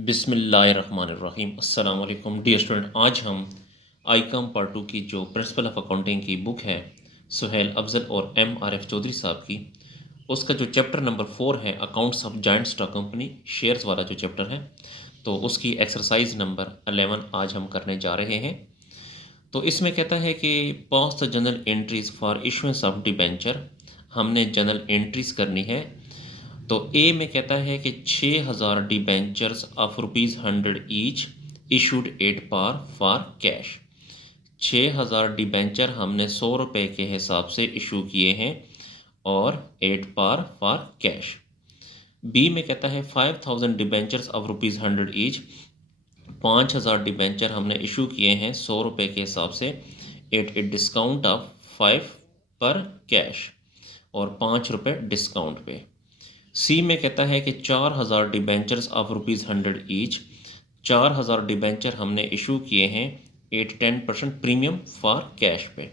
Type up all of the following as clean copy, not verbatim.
बिस्मिल्लाहिर्रहमानिर्रहीम अस्सलाम वालेकुम डियर स्टूडेंट। आज हम आईकॉम पार्ट 2 की जो प्रिंसिपल ऑफ अकाउंटिंग की बुक है सुहेल अफजल और MRF चौधरी साहब की, उसका जो चैप्टर नंबर 4 है accounts of joint stock company shares वाला जो चैप्टर है, तो उसकी एक्सरसाइज नंबर 11 आज हम करने जा रहे हैं। तो इसमें कहता है कि pass the journal entries for issuance of debenture, हमने जनरल एंट्रीज करनी है। तो ए में कहता है कि 6,000 debentures of ₹100 each issued at par for cash. 6,000 debenture हमने 100 रुपये के हिसाब से इशू किए हैं और at par for cash. B में कहता है 5,000 डिबेंचर्स ऑफ ₹100 ईच, 5,000 डिबेंचर हमने इशू किए हैं 100 रुपये के हिसाब से एट ए डिस्काउंट ऑफ 5 पर कैश और 5 रुपये डिस्काउंट पे। सी में कहता है कि 4,000 डिबेंचर्स ऑफ ₹100 ईच, 4,000 डिबेंचर हमने इशू किए हैं एट 10% प्रीमियम फॉर कैश पे।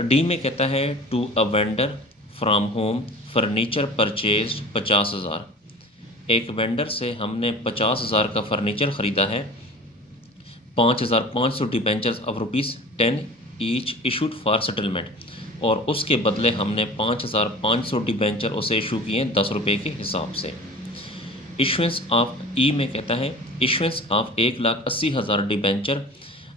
डी में कहता है to a vendor from home furniture purchase 50,000, एक वेंडर से हमने 50,000 का फर्नीचर ख़रीदा है। 5,500 debentures of ₹10 each issued for settlement, और उसके बदले हमने 5,500 डिबेंचर उसे इशू किए 10 रुपये के हिसाब से। इशुएंस ऑफ ई में कहता है इशुएंस ऑफ 1,80,000 डिबेंचर,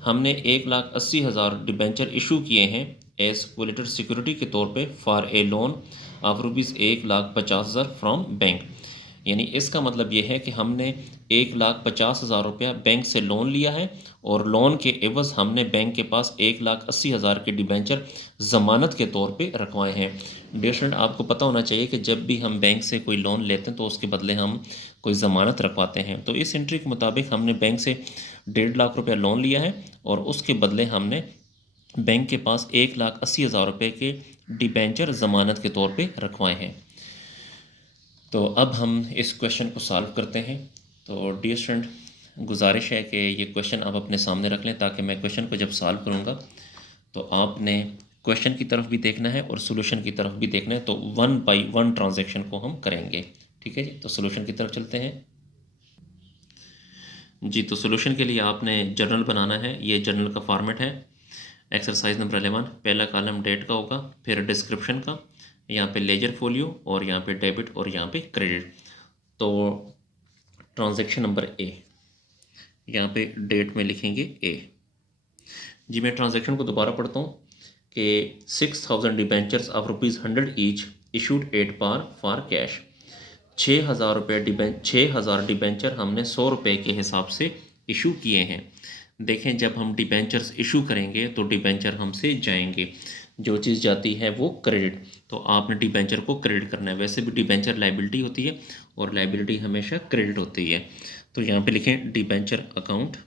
हमने 1,80,000 डिबेंचर इशू किए हैं एज कोलेटरल सिक्योरिटी के तौर पे for a loan of ₹1,50,000 from bank. यानी इसका मतलब ये है कि हमने 1,50,000 रुपया बैंक से लोन लिया है और लोन के एवज़ हमने बैंक के पास 1,80,000 के डिबेंचर ज़मानत के तौर पे रखवाए हैं। डियर स्टूडेंट, आपको पता होना चाहिए कि जब भी हम बैंक से कोई लोन लेते हैं तो उसके बदले हम कोई ज़मानत रखवाते हैं। तो इस एंट्री के मुताबिक हमने बैंक से 1.5 लाख रुपया लोन लिया है और उसके बदले हमने बैंक के पास 1,80,000 रुपये के डिबेंचर ज़मानत के तौर पे रखवाए हैं। तो अब हम इस क्वेश्चन को सॉल्व करते हैं। तो डियर स्टूडेंट, गुजारिश है कि ये क्वेश्चन आप अपने सामने रख लें ताकि मैं क्वेश्चन को जब सॉल्व करूँगा तो आपने क्वेश्चन की तरफ भी देखना है और सोल्यूशन की तरफ भी देखना है। तो 1 बाई 1 ट्रांजैक्शन को हम करेंगे। ठीक है जी, तो सोल्यूशन की तरफ चलते हैं जी। तो सोल्यूशन के लिए आपने जर्नल बनाना है। ये जर्नल का फॉर्मेट है। एक्सरसाइज नंबर 11, पहला कॉलम डेट का होगा, फिर डिस्क्रिप्शन का, यहाँ पे लेजर फोलियो और यहाँ पे डेबिट और यहाँ पे क्रेडिट। तो ट्रांजैक्शन नंबर ए, यहाँ पे डेट में लिखेंगे ए जी। मैं ट्रांजैक्शन को दोबारा पढ़ता हूँ कि 6,000 debentures of ₹100 each issued at par for cash. 6,000 debenture हमने 100 रुपये के हिसाब से इशू किए हैं। देखें, जब हम डिबेंचर्स इशू करेंगे तो डिबेंचर हमसे जाएंगे, जो चीज़ जाती है वो क्रेडिट। तो आपने डिबेंचर को क्रेडिट करना है। वैसे भी डिबेंचर लाइबिलिटी होती है और लाइबिलिटी हमेशा क्रेडिट होती है। तो यहाँ पे लिखें debenture account,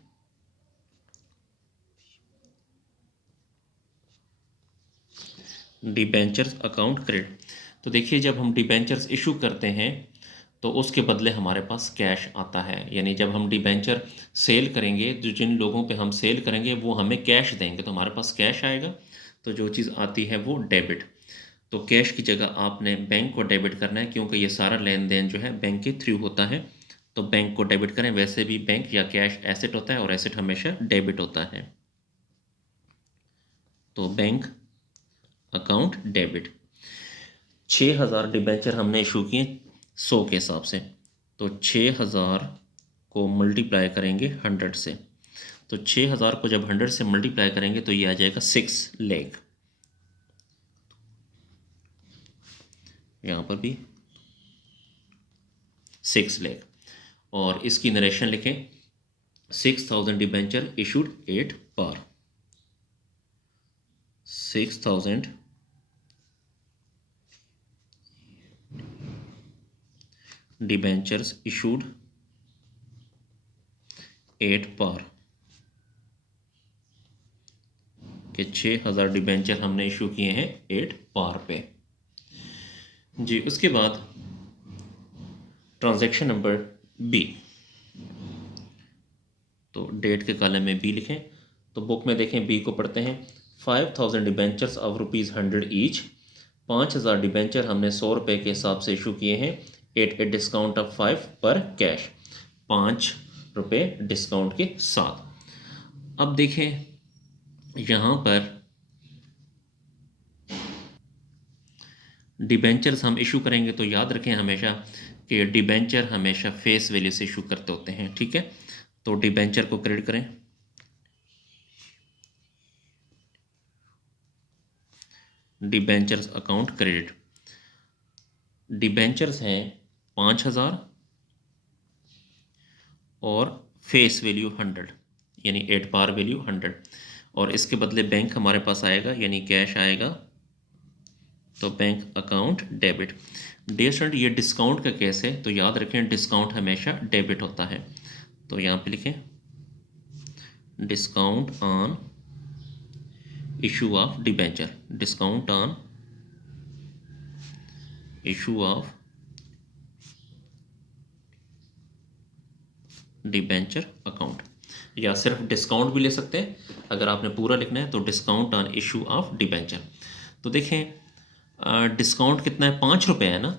debentures account credit. तो देखिए, जब हम डिबेंचर्स इशू करते हैं तो उसके बदले हमारे पास कैश आता है। यानी जब हम डिबेंचर सेल करेंगे, जो जिन लोगों पे हम सेल करेंगे वो हमें कैश देंगे तो हमारे पास कैश आएगा। तो जो चीज़ आती है वो डेबिट। तो कैश की जगह आपने बैंक को डेबिट करना है, क्योंकि ये सारा लेन देन जो है बैंक के थ्रू होता है। तो बैंक को डेबिट करें। वैसे भी बैंक या कैश एसेट होता है और एसेट हमेशा डेबिट होता है। तो बैंक अकाउंट डेबिट। 6,000 डिबेंचर हमने इशू किए 100 के हिसाब से, तो 6,000 को मल्टीप्लाई करेंगे 100 से। तो 6,000 को जब 100 से मल्टीप्लाई करेंगे तो ये आ जाएगा 6 लाख। यहाँ पर भी 6 लाख। और इसकी नरेशन लिखें 6,000 debenture issued at par. 6,000 debentures issued at par के 6,000 डिबेंचर हमने इशू किए हैं एट पार पे जी। उसके बाद ट्रांजैक्शन नंबर बी, तो डेट के कॉलम में बी लिखें। तो बुक में देखें, बी को पढ़ते हैं। 5,000 डिबेंचर्स ऑफ ₹100 ईच, 5,000 डिबेंचर हमने 100 रुपये के हिसाब से इशू किए हैं एट ए डिस्काउंट ऑफ 5 पर कैश। ₹5 डिस्काउंट के साथ। अब देखें यहाँ पर डिबेंचर्स हम इशू करेंगे तो याद रखें हमेशा कि डिबेंचर हमेशा फेस वैल्यू से इशू करते होते हैं, ठीक है। तो डिबेंचर को क्रेडिट करें, डिबेंचर्स अकाउंट क्रेडिट। डिबेंचर्स हैं 5,000 और फेस वैल्यू 100, यानी एट पार वैल्यू 100, और इसके बदले बैंक हमारे पास आएगा यानी कैश आएगा, तो bank account debit. Dear student, ये डिस्काउंट का केस है तो याद रखें डिस्काउंट हमेशा डेबिट होता है। तो यहाँ पे लिखें discount on issue of debenture, discount on issue of debenture account, या सिर्फ डिस्काउंट भी ले सकते हैं। अगर आपने पूरा लिखना है तो discount on issue of debenture. तो देखें डिस्काउंट कितना है, ₹5 है ना,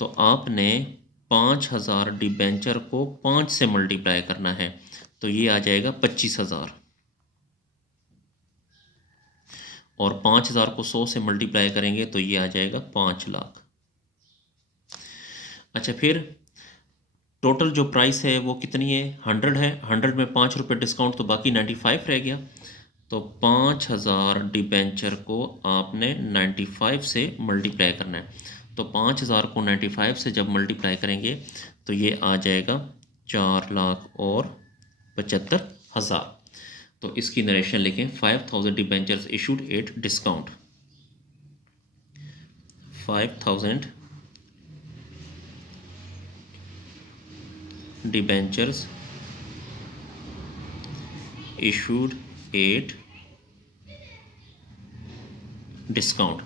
तो आपने 5,000 डिबेंचर को 5 से मल्टीप्लाई करना है, तो ये आ जाएगा 25,000, और 5,000 को 100 से मल्टीप्लाई करेंगे तो ये आ जाएगा 5 लाख। अच्छा, फिर टोटल जो प्राइस है वो कितनी है, 100 है, 100 में ₹5 डिस्काउंट तो बाकी 95 रह गया। तो 5,000 डिबेंचर को आपने 95 से मल्टीप्लाई करना है, तो 5,000 को 95 से जब मल्टीप्लाई करेंगे तो ये आ जाएगा 4,75,000। तो इसकी नरेशन लिखें, 5,000 debentures issued at discount, 5,000 debentures issued at discount,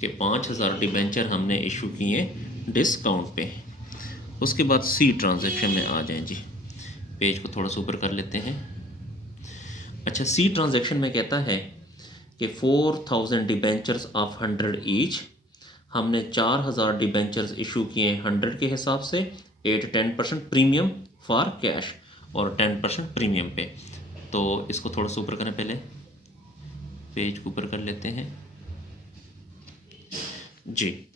के 5,000 डिबेंचर हमने इशू किए डिस्काउंट पे। उसके बाद सी ट्रांजैक्शन में आ जाएं जी, पेज को थोड़ा सा ऊपर कर लेते हैं। अच्छा, सी ट्रांजैक्शन में कहता है कि 4,000 डिबेंचर्स ऑफ 100 ईच, हमने 4,000 डिबेंचर्स इशू किए 100 के हिसाब से, एट 10% प्रीमियम फॉर कैश और 10% प्रीमियम पे। तो इसको थोड़ा सा ऊपर करें, पहले पेज को ऊपर कर लेते हैं जी।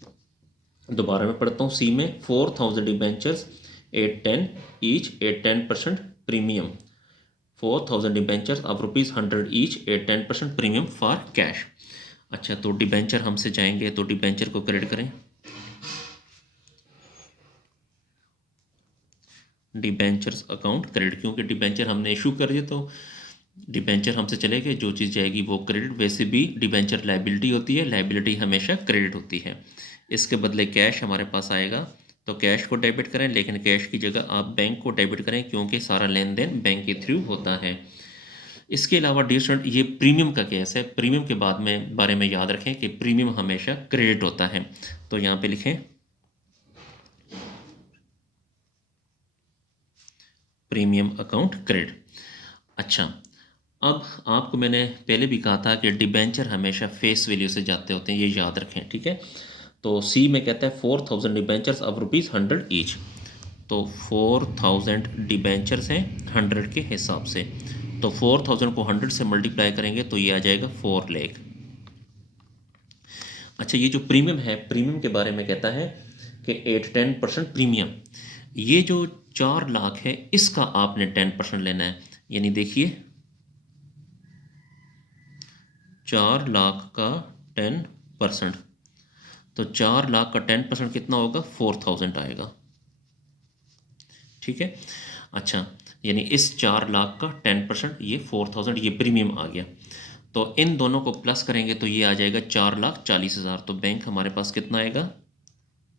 दोबारा मैं पढ़ता हूँ, सी में 4,000 debentures at 10 each at 10% premium, 4,000 debentures of ₹100 each at 10% premium for cash. अच्छा, तो डिबेंचर हमसे जाएंगे तो डिबेंचर को क्रेडिट करें, डिबेंचर्स अकाउंट क्रेडिट, क्योंकि डिबेंचर हमने इशू कर दिया तो डिबेंचर हमसे चले गए, जो चीज़ जाएगी वो क्रेडिट। वैसे भी डिबेंचर लायबिलिटी होती है, लायबिलिटी हमेशा क्रेडिट होती है। इसके बदले कैश हमारे पास आएगा, तो कैश को डेबिट करें, लेकिन कैश की जगह आप बैंक को डेबिट करें क्योंकि सारा लेन देन बैंक के थ्रू होता है। इसके अलावा डियर स्टूडेंट, ये प्रीमियम का केस है। प्रीमियम के बाद में बारे में याद रखें कि प्रीमियम हमेशा क्रेडिट होता है। तो यहाँ पे लिखें प्रीमियम अकाउंट क्रेडिट। अच्छा, अब आपको मैंने पहले भी कहा था कि डिबेंचर हमेशा फेस वैल्यू से जाते होते हैं, ये याद रखें, ठीक है। तो सी में कहता है 4,000 डिबेंचर्स ऑफ ₹100 ईच, तो 4,000 डिबेंचर्स हैं 100 के हिसाब से, तो 4,000 को 100 से मल्टीप्लाई करेंगे तो ये आ जाएगा 4 लाख। अच्छा, ये जो प्रीमियम है, प्रीमियम के बारे में कहता है कि 8-10% प्रीमियम, ये जो 4 लाख है इसका आपने 10% लेना है, यानी देखिए 4 लाख का 10%, तो 4 लाख का 10% कितना होगा, 4,000 आएगा, ठीक है। अच्छा, यानी इस 4 लाख का 10% ये 4,000, ये प्रीमियम आ गया। तो इन दोनों को प्लस करेंगे तो ये आ जाएगा 4,40,000। तो बैंक हमारे पास कितना आएगा,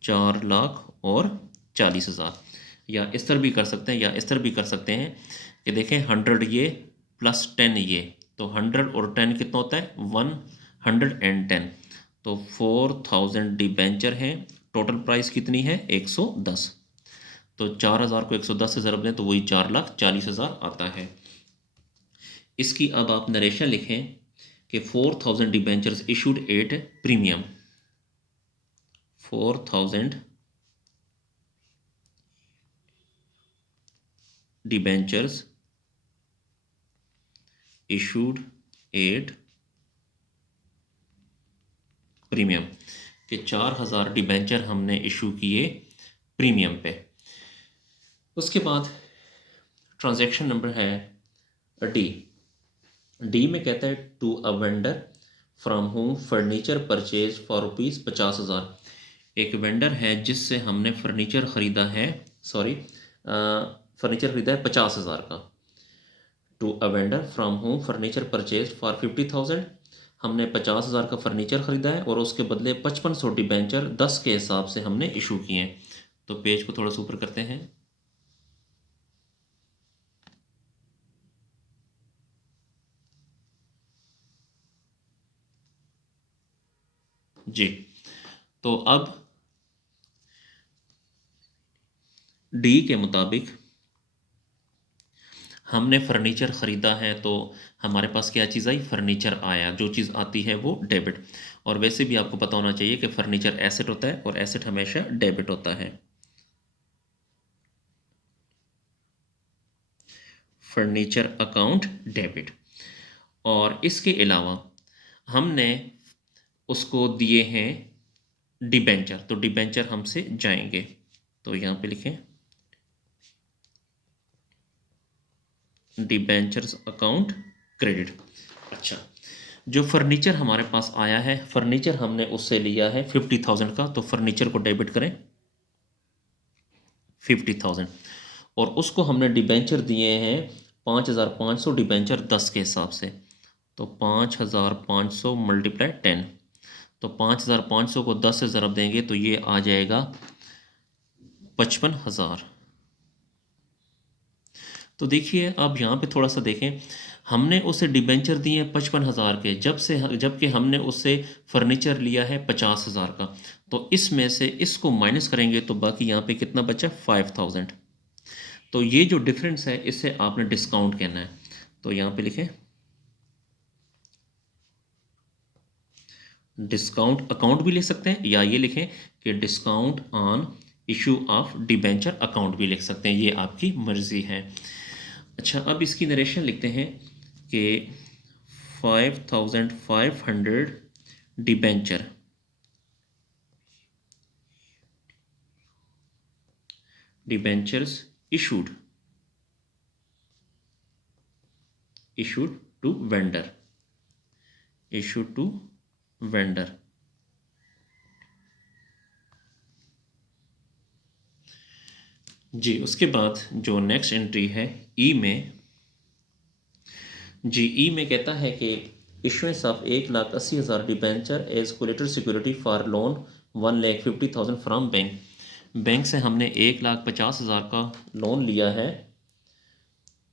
4,40,000। या इस तरह भी कर सकते हैं, या इस तरह भी कर सकते हैं कि देखें 100 ये प्लस 10 ये, तो 100 और 10 कितना होता है, 110। तो 4,000 डिबेंचर हैं, टोटल प्राइस कितनी है, 110। तो 4,000 को 110 से ज़रब दें तो वही 4,40,000 आता है। इसकी अब आप नरेशन लिखें कि 4,000 debentures issued at premium, 4,000 debentures issued at premium, कि 4000 डिबेंचर हमने इशू किए प्रीमियम पे। उसके बाद ट्रांजैक्शन नंबर है डी। डी में कहता है to a vendor from home furniture purchase for ₹50,000। एक वेंडर है जिससे हमने फर्नीचर ख़रीदा है, फर्नीचर ख़रीदा है 50,000 का। To a vendor from home furniture purchase for 50,000, हमने 50,000 का फर्नीचर ख़रीदा है और उसके बदले 5500 डिबेंचर 10 के हिसाब से हमने इशू किए हैं। तो पेज को थोड़ा सा ऊपर करते हैं। जी, तो अब डी के मुताबिक हमने फर्नीचर ख़रीदा है तो हमारे पास क्या चीज़ आई, फर्नीचर आया। जो चीज़ आती है वो डेबिट। और वैसे भी आपको पता होना चाहिए कि फर्नीचर एसेट होता है और एसेट हमेशा डेबिट होता है। Furniture account debit. और इसके अलावा हमने उसको दिए हैं डिबेंचर, तो डिबेंचर हमसे जाएंगे। तो यहाँ पे लिखें डिबेंचर्स अकाउंट क्रेडिट। अच्छा, जो फर्नीचर हमारे पास आया है, फर्नीचर हमने उससे लिया है 50,000 का, तो फर्नीचर को डेबिट करें 50,000। और उसको हमने डिबेंचर दिए हैं 5,500 डिबेंचर 10 के हिसाब से। तो 5,500 मल्टीप्लाई 10, तो 5,500 को 10 से ज़रब देंगे तो ये आ जाएगा 55,000। तो देखिए अब यहाँ पे थोड़ा सा देखें, हमने उसे डिबेंचर दिए हैं 55,000 के, जबकि हमने उससे फर्नीचर लिया है 50,000 का। तो इसमें से इसको माइनस करेंगे तो बाकी यहाँ पे कितना बचा, 5,000। तो ये जो डिफरेंस है इसे आपने डिस्काउंट कहना है। तो यहाँ पे लिखें डिस्काउंट अकाउंट भी लिख सकते हैं, या ये लिखें कि discount on issue of debenture account भी लिख सकते हैं, ये आपकी मर्ज़ी है। अच्छा, अब इसकी नरेशन लिखते हैं कि 5,500 debenture debentures issued to vendor, issued to vendor. जी, उसके बाद जो नेक्स्ट एंट्री है ई में, जी ई में कहता है कि issuance of 1,80,000 debenture as collateral security for loan 1,50,000 from bank. Bank से हमने 1,50,000 का लोन लिया है,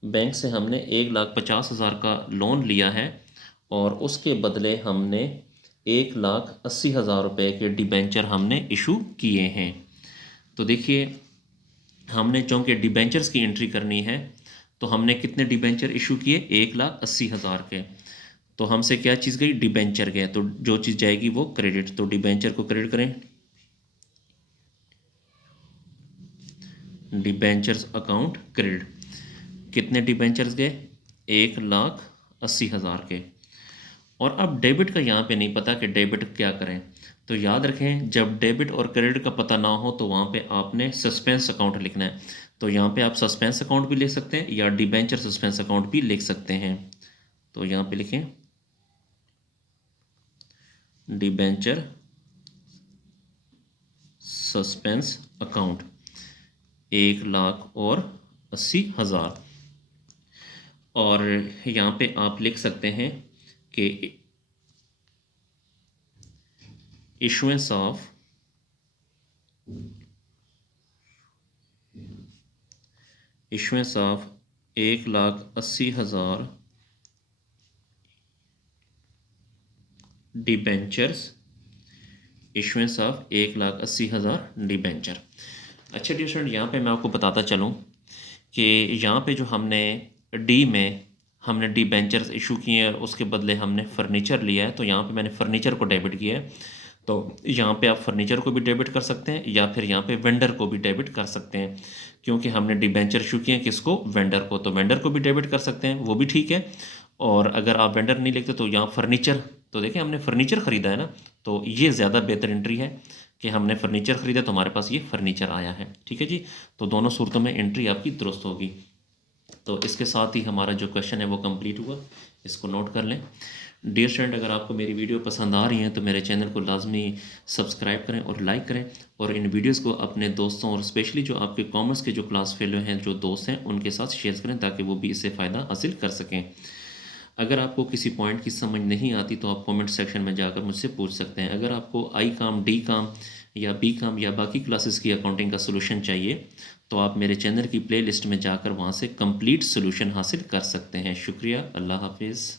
बैंक से हमने 1,50,000 का लोन लिया है और उसके बदले हमने 1,80,000 रुपये के डिबेंचर हमने इशू किए हैं। तो देखिए हमने चूँकि डिबेंचर्स की एंट्री करनी है तो हमने कितने डिबेंचर इशू किए, 1,80,000 के। तो हमसे क्या चीज़ गई, डिबेंचर गए, तो जो चीज़ जाएगी वो क्रेडिट। तो डिबेंचर को क्रेडिट करें, डिबेंचर्स अकाउंट क्रेडिट। कितने डिबेंचर्स गए, 1,80,000 के। और अब डेबिट का यहाँ पे नहीं पता कि डेबिट क्या करें। तो याद रखें जब डेबिट और क्रेडिट का पता ना हो तो वहाँ पे आपने सस्पेंस अकाउंट लिखना है। तो यहाँ पे आप सस्पेंस अकाउंट भी लिख सकते हैं या डिबेंचर सस्पेंस अकाउंट भी लिख सकते हैं। तो यहाँ पे लिखें डिबेंचर सस्पेंस अकाउंट 1,80,000। और यहाँ पे आप लिख सकते हैं कि issuance of issuance of 1,80,000 debentures, issuance of 1,80,000 debenture. अच्छा डियर स्टूडेंट, यहाँ पे मैं आपको बताता चलूँ कि यहाँ पे जो हमने डी में हमने डिबेंचर्स इशू किए हैं, उसके बदले हमने फर्नीचर लिया है, तो यहाँ पे मैंने फर्नीचर को डेबिट किया है। तो यहाँ पे आप फर्नीचर को भी डेबिट कर सकते हैं या फिर यहाँ पे वेंडर को भी डेबिट कर सकते हैं, क्योंकि हमने डिबेंचर इशू किए हैं किसको, वेंडर को, तो वेंडर को भी डेबिट कर सकते हैं, वो भी ठीक है। और अगर आप वेंडर नहीं लिखते तो यहाँ फर्नीचर, तो देखें हमने फर्नीचर ख़रीदा है ना, तो ये ज़्यादा बेहतर एंट्री है कि हमने फर्नीचर ख़रीदा तो हमारे पास ये फर्नीचर आया है। ठीक है जी, तो दोनों सूरतों में एंट्री आपकी दुरुस्त होगी। तो इसके साथ ही हमारा जो क्वेश्चन है वो कंप्लीट हुआ, इसको नोट कर लें। डियर स्टूडेंट, अगर आपको मेरी वीडियो पसंद आ रही है तो मेरे चैनल को लाजमी सब्सक्राइब करें और लाइक करें, और इन वीडियोस को अपने दोस्तों और स्पेशली जो आपके कॉमर्स के जो क्लास फेलो हैं, जो दोस्त हैं, उनके साथ शेयर करें ताकि वो भी इससे फ़ायदा हासिल कर सकें। अगर आपको किसी पॉइंट की समझ नहीं आती तो आप कमेंट सेक्शन में जाकर मुझसे पूछ सकते हैं। अगर आपको आई काम, डी काम या बी काम या बाकी क्लासेस की अकाउंटिंग का सलूशन चाहिए तो आप मेरे चैनल की प्लेलिस्ट में जाकर वहाँ से कंप्लीट सलूशन हासिल कर सकते हैं। शुक्रिया, अल्लाह हाफिज़।